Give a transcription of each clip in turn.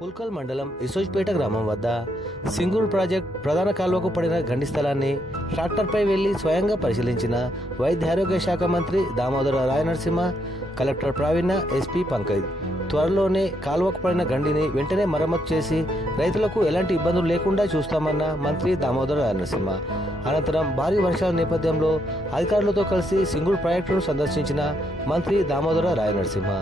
పుల్కల్ మండలం ఇసోజ్పేట గ్రామం వద్ద సింగూరు ప్రాజెక్ట్ ప్రధాన కాల్వకు పడిన గండి స్థలాన్ని ట్రాక్టర్పై వెళ్లి స్వయంగా పరిశీలించిన వైద్యారోగ్య శాఖ మంత్రి దామోదర రాయనరసింహ, కలెక్టర్ ప్రావీణ్య, ఎస్పీ పంకజ్ త్వరలోనే కాల్వకు పడిన గండిని వెంటనే మరమ్మతు చేసి రైతులకు ఎలాంటి ఇబ్బందులు లేకుండా చూస్తామన్న మంత్రి దామోదర రాయనరసింహ. అనంతరం భారీ వర్షాల నేపథ్యంలో అధికారులతో కలిసి సింగూరు ప్రాజెక్టును సందర్శించిన మంత్రి దామోదర రాయనరసింహ.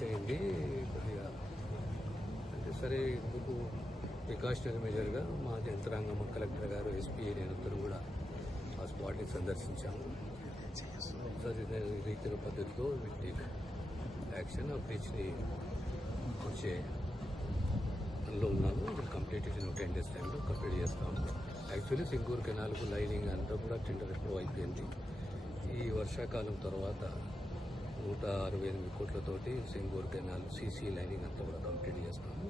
చేయండి కొద్దిగా అంటే సరే ఇందుకు ప్రికాషనరీ మెజర్గా మా యంత్రాంగం, కలెక్టర్ గారు, ఎస్పీ అందరూ కూడా ఆ స్పాట్ని సందర్శించాము. రీతిలో పద్ధతిలో వీటి యాక్షన్ ఆ బ్రిడ్జ్ని వచ్చే అందులో ఉన్నాము. కంప్లీట్ 10 days టైంలో కంప్లీట్ చేస్తాము. యాక్చువల్లీ సింగూరు కెనాల్కు లైనింగ్ అంతా కూడా టెండర్ ఎప్పుడో అయిపోయింది. ఈ వర్షాకాలం తర్వాత 168 కోట్లతోటి సింగూరు కెనాల్ సీసీ లైనింగ్ అంతా కూడా కంప్లీట్ చేస్తాము.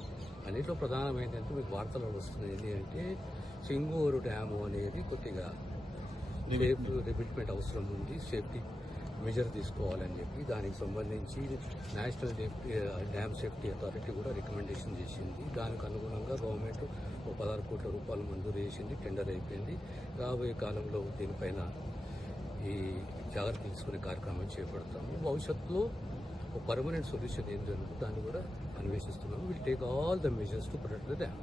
అన్నింటిలో ప్రధానమైనది అంటే మీకు వార్తలు వస్తుంది ఏంటి అంటే సింగూరు డ్యాము అనేది కొద్దిగా రిబిట్మెంట్ అవసరం ఉంది, సేఫ్టీ మెజర్ తీసుకోవాలని చెప్పి దానికి సంబంధించి నేషనల్ డ్యామ్ సేఫ్టీ అథారిటీ కూడా రికమెండేషన్ చేసింది. దానికి అనుగుణంగా గవర్నమెంట్ 16 కోట్ల రూపాయలు మంజూరు చేసింది, టెండర్ అయిపోయింది. రాబోయే కాలంలో దీనిపైన ఈ జాగ్రత్త తీసుకునే కార్యక్రమం చేపడతాము. భవిష్యత్తులో ఒక పర్మనెంట్ సొల్యూషన్ ఏం జరుగుతుంది దాన్ని కూడా అన్వేషిస్తున్నాము. Will take all the measures to protect the dam.